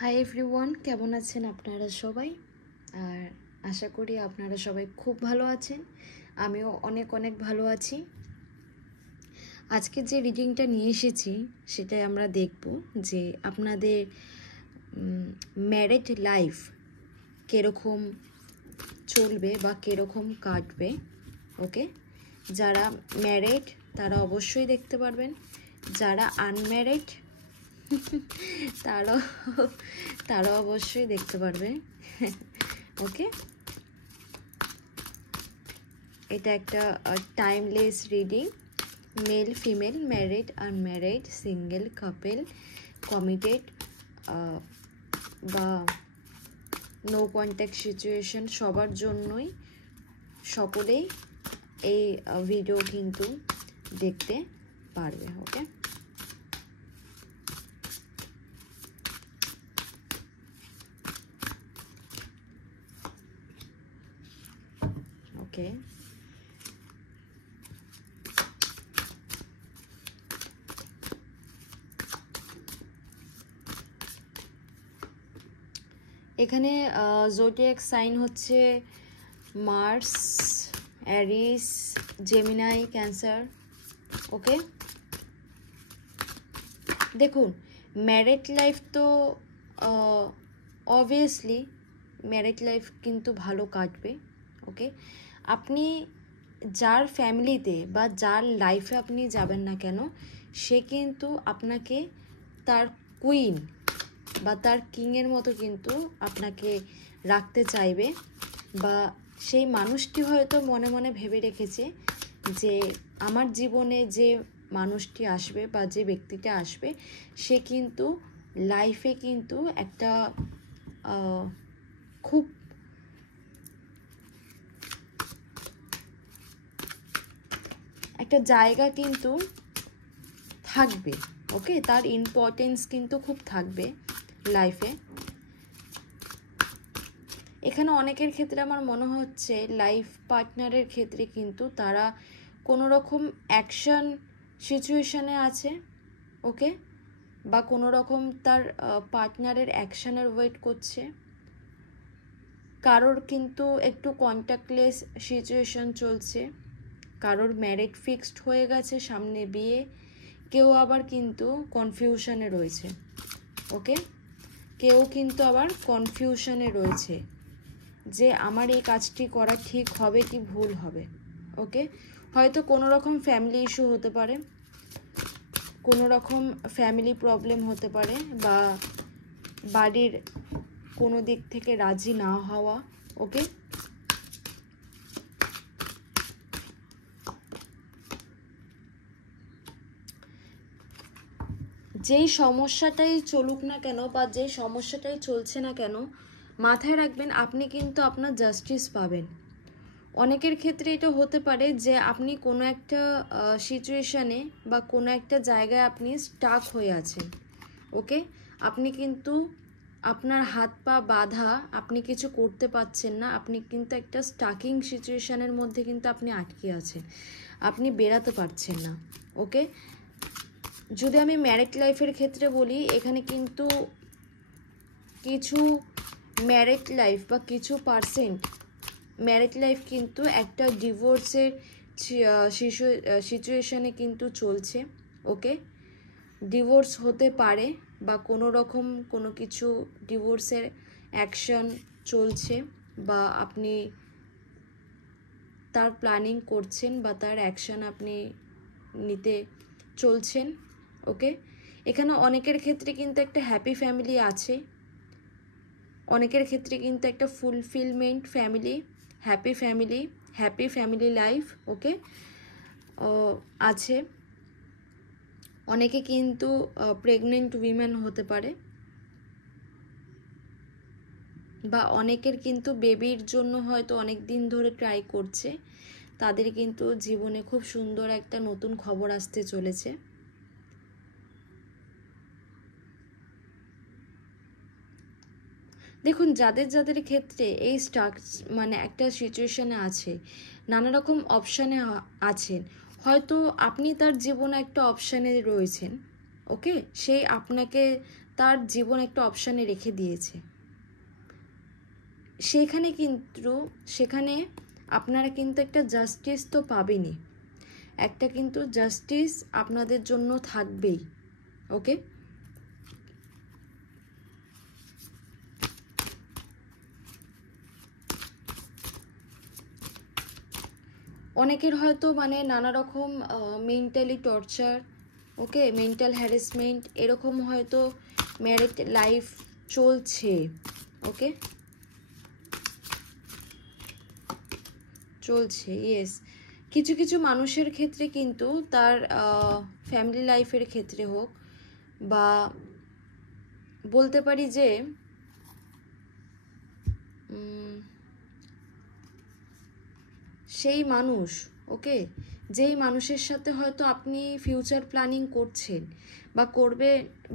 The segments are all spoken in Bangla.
হাই এভরিওয়ান, কেমন আছেন আপনারা সবাই? আর আশা করি আপনারা সবাই খুব ভালো আছেন। আমিও অনেক অনেক ভালো আছি। আজকে যে রিডিংটা নিয়ে এসেছি সেটাই আমরা দেখব যে আপনাদের ম্যারিড লাইফ কীরকম চলবে বা কীরকম কাটবে। ওকে, যারা ম্যারিড তারা অবশ্যই দেখতে পারবেন, যারা আনম্যারিড তারাও তারাও অবশ্যই দেখতে পারবে। ওকে, এটা একটা timeless reading. Male female, married unmarried, single, couple, committed বা নো কন্ট্যাক্ট সিচুয়েশন, সবার জন্যই সকলেই এই ভিডিও কিন্তু দেখতে পারবে। ওকে, ওকে, এখানে জোডিয়াক সাইন হচ্ছে মার্স, অ্যারিস, জেমিনাই, ক্যান্সার। ওকে, দেখুন ম্যারিড লাইফ তো অবভিয়াসলি ম্যারিড লাইফ কিন্তু ভালো কাটবে। ওকে, আপনি যার ফ্যামিলিতে বা যার লাইফে আপনি যাবেন না কেন, সে কিন্তু আপনাকে তার কুইন বা তার কিংয়ের মতো কিন্তু আপনাকে রাখতে চাইবে, বা সেই মানুষটি হয়তো মনে মনে ভেবে রেখেছে যে আমার জীবনে যে মানুষটি আসবে বা যে ব্যক্তিটা আসবে সে কিন্তু লাইফে কিন্তু একটা খুব একটা জায়গা কিন্তু থাকবে। ওকে, তার ইম্পর্টেন্স কিন্তু খুব থাকবে লাইফে। এখানে অনেকের ক্ষেত্রে আমার মনে হচ্ছে লাইফ পার্টনারের ক্ষেত্রে কিন্তু তারা কোনো রকম অ্যাকশন সিচুয়েশানে আছে। ওকে, বা কোনো রকম তার পার্টনারের অ্যাকশানের ওয়েট করছে। কারোর কিন্তু একটু কন্ট্যাক্টলেস সিচুয়েশন চলছে, কারোর ম্যারিড ফিক্সড হয়ে গেছে, সামনে বিয়ে, কেউ আবার কিন্তু কনফিউশনে রয়েছে। ওকে, কেউ কিন্তু আবার কনফিউশনে রয়েছে যে আমার এই কাজটি করা ঠিক হবে কি ভুল হবে। ওকে, হয়তো কোনো রকম ফ্যামিলি ইস্যু হতে পারে, কোনো রকম ফ্যামিলি প্রবলেম হতে পারে, বা বাড়ির কোনো দিক থেকে রাজি না হওয়া। ওকে, যেই সমস্যাটাই চলুক না কেন বা যেই সমস্যাটাই চলছে না কেন, মাথায় রাখবেন আপনি কিন্তু আপনার জাস্টিস পাবেন। অনেকের ক্ষেত্রে এটা হতে পারে যে আপনি কোনো একটা সিচুয়েশানে বা কোনো একটা জায়গায় আপনি স্টাক হয়ে আছেন। ওকে, আপনি কিন্তু আপনার হাত পা বাঁধা, আপনি কিছু করতে পারছেন না, আপনি কিন্তু একটা স্টাকিং সিচুয়েশানের মধ্যে কিন্তু আপনি আটকে আছেন, আপনি বেরাতে পারছেন না। ওকে, যদি আমি ম্যারিড লাইফের ক্ষেত্রে বলি, এখানে কিন্তু কিছু ম্যারিড লাইফ বা কিছু পার্সেন্ট ম্যারিড লাইফ কিন্তু একটা ডিভোর্সের সিচুয়েশানে কিন্তু চলছে। ওকে, ডিভোর্স হতে পারে বা কোনো রকম কোনো কিছু ডিভোর্সের অ্যাকশন চলছে, বা আপনি তার প্ল্যানিং করছেন বা তার অ্যাকশন আপনি নিতে চলছেন। ওকে, এখানে অনেকের ক্ষেত্রে কিন্তু একটা হ্যাপি ফ্যামিলি আছে, অনেকের ক্ষেত্রে কিন্তু একটা fulfilment family, happy family life. Okay, আছে। অনেকে কিন্তু প্রেগনেন্ট উইমেন হতে পারে, বা অনেকের কিন্তু বেবির জন্য হয়তো অনেক দিন ধরে ট্রাই করছে, তাদের কিন্তু জীবনে খুব সুন্দর একটা নতুন খবর আসতে চলেছে। দেখুন যাদের যাদের ক্ষেত্রে এই স্টাক মানে একটা সিচুয়েশানে আছে, নানা রকম অপশানে আছেন, হয়তো আপনি তার জীবনে একটা অপশানে রয়েছেন। ওকে, সেই আপনাকে তার জীবন একটা অপশানে রেখে দিয়েছে। সেখানে আপনারা কিন্তু একটা জাস্টিস তো পাবেনই, একটা কিন্তু জাস্টিস আপনাদের জন্য থাকবেই। ওকে, অনেকের হয়তো মানে নানা রকম মেন্টালি টর্চার, ওকে, মেন্টাল হ্যারাসমেন্ট এরকম হয়তো ম্যারিড লাইফ চলছে। ওকে, চলছে, ইয়েস। কিছু কিছু মানুষের ক্ষেত্রে কিন্তু তার ফ্যামিলি লাইফের ক্ষেত্রে হোক, বা বলতে পারি যে সেই মানুষ, ওকে, যেই মানুষের সাথে হয়তো আপনি ফিউচার প্ল্যানিং করছেন বা করবে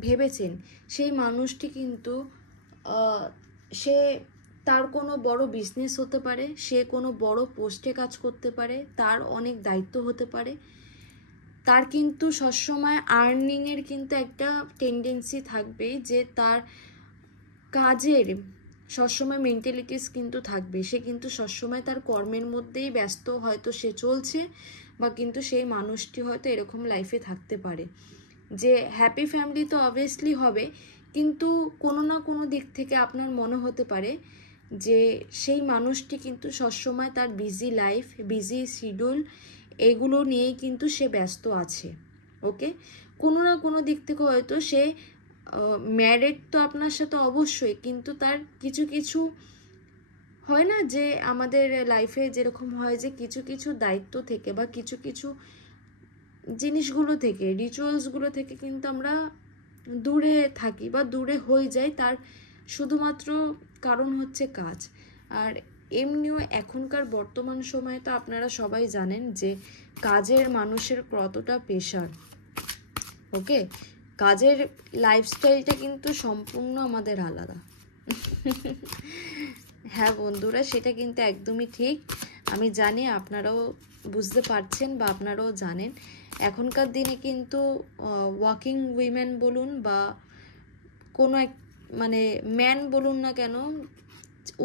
ভেবেছেন, সেই মানুষটি কিন্তু সে তার কোনো বড় বিজনেস হতে পারে, সে কোনো বড় পোস্টে কাজ করতে পারে, তার অনেক দায়িত্ব হতে পারে, তার কিন্তু সবসময় আর্নিংয়ের কিন্তু একটা টেন্ডেন্সি থাকবে, যে তার কাজের সবসময় মেন্টালিটিস কিন্তু থাকবে, সে কিন্তু সবসময় তার কর্মের মধ্যেই ব্যস্ত হয়তো সে চলছে, বা কিন্তু সেই মানুষটি হয়তো এরকম লাইফে থাকতে পারে যে হ্যাপি ফ্যামিলি তো অবভিয়াসলি হবে, কিন্তু কোনো না কোনো দিক থেকে আপনার মনে হতে পারে যে সেই মানুষটি কিন্তু সবসময় তার বিজি লাইফ, বিজি শিডিউল এগুলো নিয়েই কিন্তু সে ব্যস্ত আছে। ওকে, কোনো না কোনো দিক থেকে হয়তো সে ম্যারিড তো আপনার সাথে অবশ্যই, কিন্তু তার কিছু কিছু হয় না যে আমাদের লাইফে যেরকম হয় যে কিছু কিছু দায়িত্ব থেকে বা কিছু কিছু জিনিসগুলো থেকে, রিচুয়ালসগুলো থেকে কিন্তু আমরা দূরে থাকি বা দূরে হয়ে যাই, তার শুধুমাত্র কারণ হচ্ছে কাজ। আর এমনিও এখনকার বর্তমান সময়ে তো আপনারা সবাই জানেন যে কাজের মানুষের কতটা প্রেশার। ওকে, কাজের লাইফস্টাইলটা কিন্তু সম্পূর্ণ আমাদের আলাদা। হ্যাঁ বন্ধুরা, সেটা কিন্তু একদমই ঠিক। আমি জানি আপনারাও বুঝতে পারছেন বা আপনারাও জানেন, এখনকার দিনে কিন্তু ওয়ার্কিং উইমেন বলুন বা কোনো এক মানে ম্যান বলুন না কেন,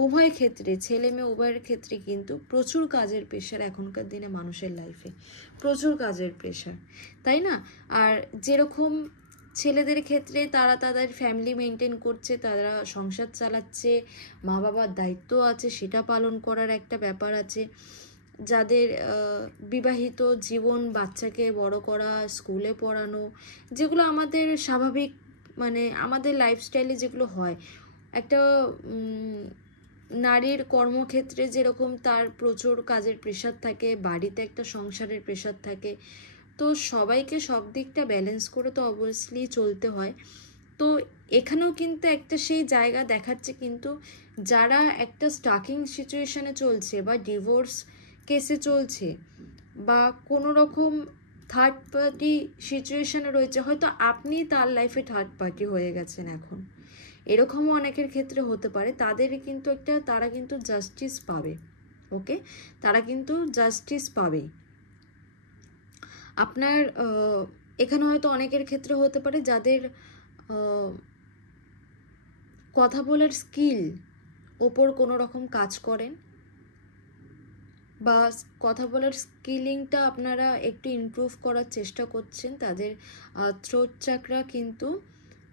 উভয় ক্ষেত্রে, ছেলে মেয়ে উভয়ের ক্ষেত্রে কিন্তু প্রচুর কাজের প্রেশার এখনকার দিনে মানুষের লাইফে, প্রচুর কাজের প্রেশার, তাই না? আর যেরকম ছেলেদের ক্ষেত্রে তারা তাদের ফ্যামিলি মেনটেন করছে, তারা সংসার চালাচ্ছে, মা বাবার দায়িত্ব আছে সেটা পালন করার একটা ব্যাপার আছে, যাদের বিবাহিত জীবন, বাচ্চাকে বড় করা, স্কুলে পড়ানো, যেগুলো আমাদের স্বাভাবিক মানে আমাদের লাইফস্টাইলে যেগুলো হয়, একটা নারীর কর্মক্ষেত্রে যেরকম তার প্রচুর কাজের প্রেশার থাকে, বাড়িতে একটা সংসারের প্রেশার থাকে, তো সবাইকে সব দিকটা ব্যালেন্স করে তো অবভিয়াসলি চলতে হয়। তো এখানেও কিন্তু একটা সেই জায়গা দেখাচ্ছে কিন্তু যারা একটা স্টাকিং সিচুয়েশনে চলছে বা ডিভোর্স কেসে চলছে বা কোনো রকম থার্ড পার্টি সিচুয়েশনে রয়েছে, হয়তো আপনি তার লাইফে থার্ড পার্টি হয়ে গেছেন এখন, এরকমও অনেকের ক্ষেত্রে হতে পারে, তারা কিন্তু জাস্টিস পাবে। ওকে, তারা কিন্তু জাস্টিস পাবেই। আপনার এখানে হয়তো অনেকের ক্ষেত্রে হতে পারে যাদের কথা বলার স্কিল ওপর কোনো রকম কাজ করেন, বা কথা বলার স্কিলিংটা আপনারা একটু ইমপ্রুভ করার চেষ্টা করছেন, তাদের থ্রোট চাকরা কিন্তু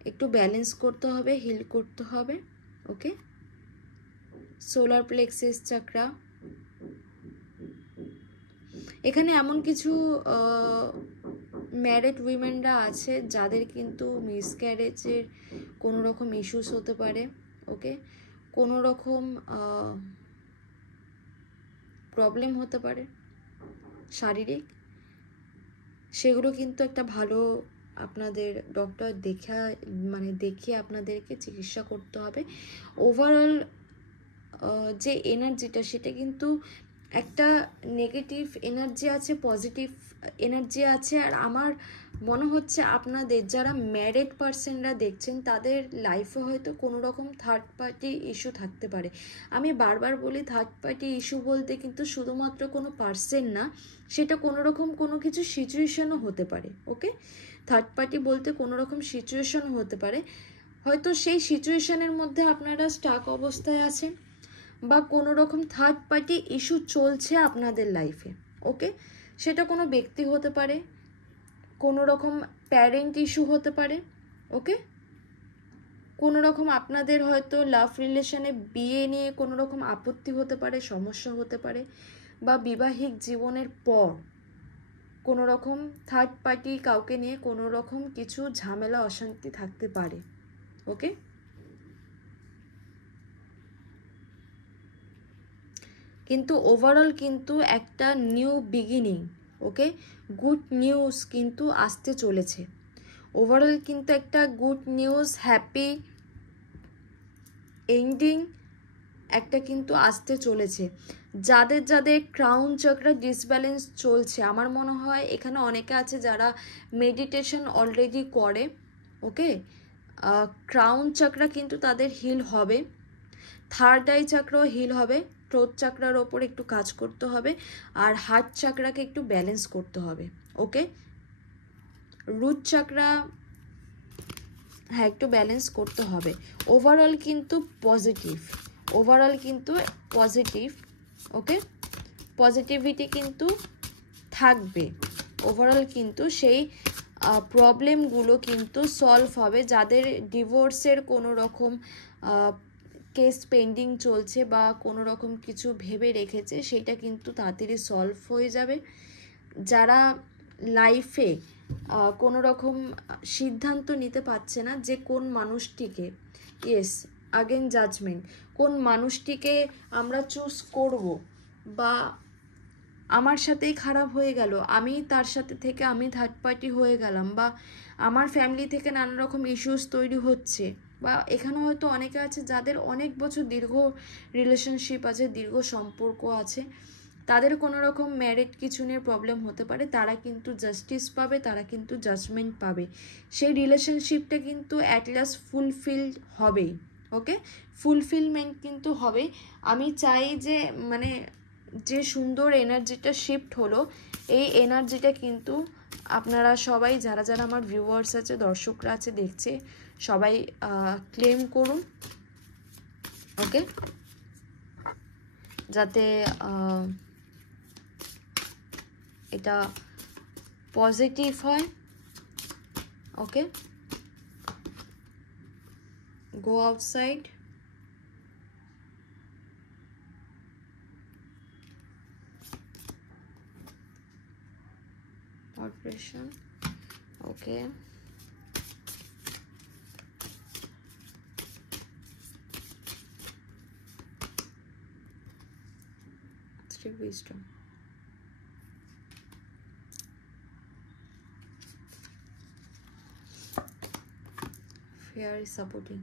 একটু ব্যালেন্স করতে হবে, হিল করতে হবে। ওকে, সোলার প্লেক্সাস চাকরা, এখানে এমন কিছু ম্যারিড উইমেনরা আছে যাদের কিন্তু মিসক্যারেজের কোনো রকম ইস্যুস হতে পারে। ওকে, কোনো রকম প্রবলেম হতে পারে শারীরিক, সেগুলো কিন্তু একটা ভালো আপনাদের ডক্টর দেখিয়ে আপনাদেরকে চিকিৎসা করতে হবে। ওভারঅল যে এনার্জিটা সেটা কিন্তু একটা নেগেটিভ এনার্জি আছে, পজিটিভ এনার্জি আছে। আর আমার মনে হচ্ছে আপনাদের যারা ম্যারিড পার্সনরা দেখছেন তাদের লাইফে হয়তো কোনো রকম থার্ড পার্টি ইস্যু থাকতে পারে। আমি বারবার বলি থার্ড পার্টি ইস্যু বলতে কিন্তু শুধুমাত্র কোনো পার্সন না, সেটা কোনো রকম কোনো কিছু সিচুয়েশনও হতে পারে। ওকে, থার্ড পার্টি বলতে কোনো রকম সিচুয়েশনও হতে পারে। হয়তো সেই সিচুয়েশনের মধ্যে আপনারা স্টাক অবস্থায় আছেন বা কোনো রকম থার্ড পার্টি ইস্যু চলছে আপনাদের লাইফে। ওকে, সেটা কোনো ব্যক্তি হতে পারে, কোনো রকম প্যারেন্ট ইস্যু হতে পারে। ওকে, কোনো রকম আপনাদের হয়তো লাভ রিলেশনে বিয়ে নিয়ে কোনো রকম আপত্তি হতে পারে, সমস্যা হতে পারে, বা বিবাহিক জীবনের পর কোনো রকম থার্ড পার্টি কাউকে নিয়ে কোনো রকম কিছু ঝামেলা অশান্তি থাকতে পারে। ওকে, কিন্তু ওভারঅল কিন্তু একটা নিউ বিগিনিং, ওকে, গুড নিউজ কিন্তু আসতে চলেছে। ওভারঅল কিন্তু একটা গুড নিউজ, হ্যাপি এন্ডিং একটা কিন্তু আসতে চলেছে। যাদের যাদের ক্রাউন চক্রা ডিসব্যালেন্স চলছে, আমার মনে হয় এখানে অনেকে আছে যারা মেডিটেশন অলরেডি করে। ওকে, ক্রাউন চক্রা কিন্তু তাদের হিল হবে, থার্ড আই চক্রাও হিল হবে, থ্রোট চক্রার ওপর একটু কাজ করতে হবে, আর হার্ট চক্রাকে একটু ব্যালেন্স করতে হবে। ওকে, রুট চক্রা হ্যাঁ একটু ব্যালেন্স করতে হবে। ওভারঅল কিন্তু পজিটিভ, ওভারঅল কিন্তু পজিটিভ। ওকে, পজিটিভিটি কিন্তু থাকবে। ওভারঅল কিন্তু সেই প্রবলেমগুলো কিন্তু সলভ হবে। যাদের ডিভোর্সের কোনো রকম কেস পেন্ডিং চলছে বা কোনো রকম কিছু ভেবে রেখেছে, সেটা কিন্তু তাড়াতাড়ি সলভ হয়ে যাবে। যারা লাইফে কোনো রকম সিদ্ধান্ত নিতে পারছে না যে কোন মানুষটিকে, ইয়েস আগেন জাজমেন্ট, কোন মানুষটিকে আমরা চুজ করব, বা আমার সাথেই খারাপ হয়ে গেল, আমি তার সাথে থেকে আমি থার্ড পার্টি হয়ে গেলাম, বা আমার ফ্যামিলি থেকে নানা রকম ইস্যুস তৈরি হচ্ছে, বা এখানে হয়তো অনেকে আছে যাদের অনেক বছর দীর্ঘ রিলেশনশিপ আছে, দীর্ঘ সম্পর্ক আছে, তাদের কোনো রকম ম্যারিড কিছু নিয়ে প্রবলেম হতে পারে, তারা কিন্তু জাস্টিস পাবে, তারা কিন্তু জাজমেন্ট পাবে। সেই রিলেশনশিপটা কিন্তু অ্যাট লাস্ট ফুলফিলড হবেই। ওকে, ফুলফিলমেন্ট কিন্তু হবে। আমি চাই যে মানে যে সুন্দর এনার্জিটা শিফট হলো, এই এনার্জিটা কিন্তু আপনারা সবাই যারা যারা আমার ভিউয়ার্স আছে, দর্শকরা আছে, দেখছে, সবাই ক্লেম করুন। ওকে, যাতে এটা পজিটিভ হয়। Okay, go outside, operation. Okay, three wisdom. Fair is supporting.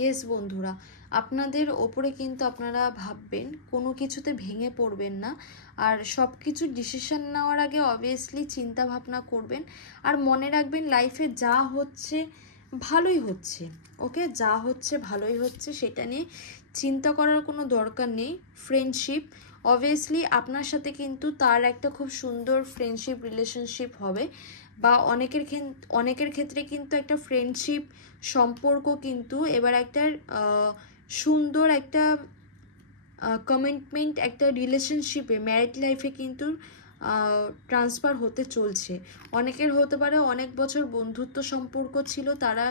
Yes বন্ধুরা, আপনাদের ওপরে কিন্তু আপনারা ভাববেন, কোনো কিছুতে ভেঙে পড়বেন না, আর সব কিছু ডিসিশন নেওয়ার আগে অবভিয়াসলি চিন্তা ভাবনা করবেন, আর মনে রাখবেন লাইফে যা হচ্ছে ভালোই হচ্ছে। ওকে, যা হচ্ছে ভালোই হচ্ছে, সেটা নিয়ে চিন্তা করার কোনো দরকার নেই। ফ্রেন্ডশিপ অবভিয়াসলি আপনার সাথে কিন্তু তার একটা খুব সুন্দর ফ্রেন্ডশিপ রিলেশনশিপ হবে, বা অনেকের ক্ষেত্রে কিন্তু একটা ফ্রেন্ডশিপ সম্পর্ক কিন্তু এবার একটা সুন্দর একটা কমিটমেন্ট, একটা রিলেশনশিপে, ম্যারিড লাইফে কিন্তু ট্রান্সফার হতে চলছে। অনেকের হতে পারে অনেক বছর বন্ধুত্ব সম্পর্ক ছিল, তারা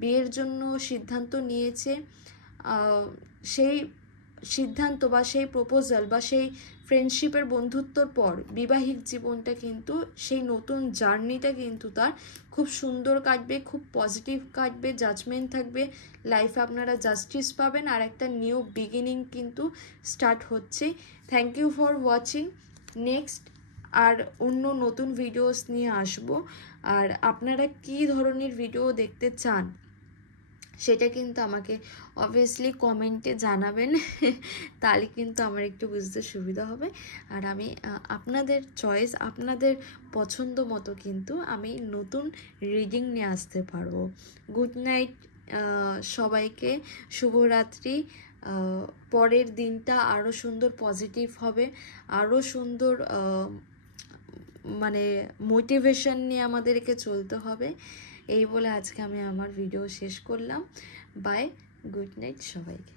বিয়ের জন্য সিদ্ধান্ত নিয়েছে, সেই সিদ্ধান্ত বা সেই প্রপোজাল বা সেই ফ্রেন্ডশিপের বন্ধুত্বর পর বিবাহিক জীবনটা কিন্তু, সেই নতুন জার্নিটা কিন্তু তার খুব সুন্দর কাটবে, খুব পজিটিভ কাটবে, জাজমেন্ট থাকবে, লাইফে আপনারা জাস্টিস পাবেন, আর একটা নিউ বিগিনিং কিন্তু স্টার্ট হচ্ছে। Thank you for watching. Next আর অন্য নতুন ভিডিওস নিয়ে আসব। আর আপনারা কী ধরনের ভিডিও দেখতে চান সেটা কিন্তু আমাকে অবভিয়াসলি কমেন্টে জানাবেন। তাহলে কিন্তু আমার একটু বুঝতে সুবিধা হবে। আর আমি আপনাদের চয়েস, আপনাদের পছন্দ মতো কিন্তু আমি নতুন রিডিং নিয়ে আসতে পারবো। গুড নাইট সবাইকে, শুভরাত্রি। পরের দিনটা আরও সুন্দর পজিটিভ হবে, আরও সুন্দর মানে মোটিভেশন নিয়ে আমাদেরকে চলতে হবে। এই বলে আজকে আমি আমার ভিডিও শেষ করলাম। বাই, গুড নাইট সবাইকে।